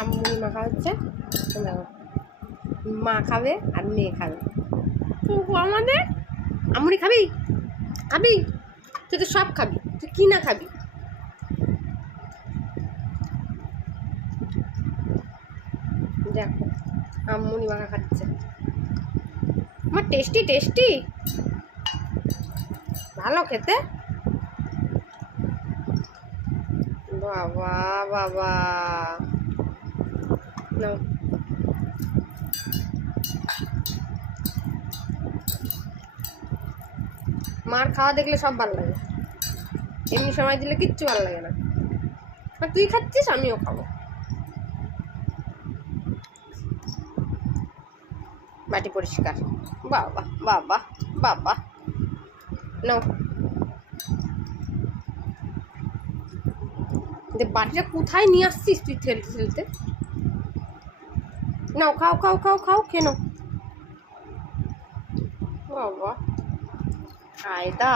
আমুনি মাখা হচ্ছে, মা খাবে আর মেয়ে খাবে। আমাদের আমুনি খাবি খাবি, তুই তো সব খাবি, তুই কি না খাবি? দেখো আমুনি মাখা খাচ্ছে, আমার টেস্টি টেস্টি, ভালো খেতে। বাবা বাবা, নাও মার খাওয়া দেখলে সব ভালো লাগে, এমনি সময় দিলে কিচ্ছু ভালো লাগে না। আর তুই খাচ্ছিস, আমিও খাবো। বাটি পরিষ্কার, বাবা বাবা বাবা, নাও বাটিটা কোথায় নিয়ে আসছিস তুই ঠেলতে ঠেলতে? নাও খাও খাও খাও খাও, খেয়ে নাও বাবা, কায়দা।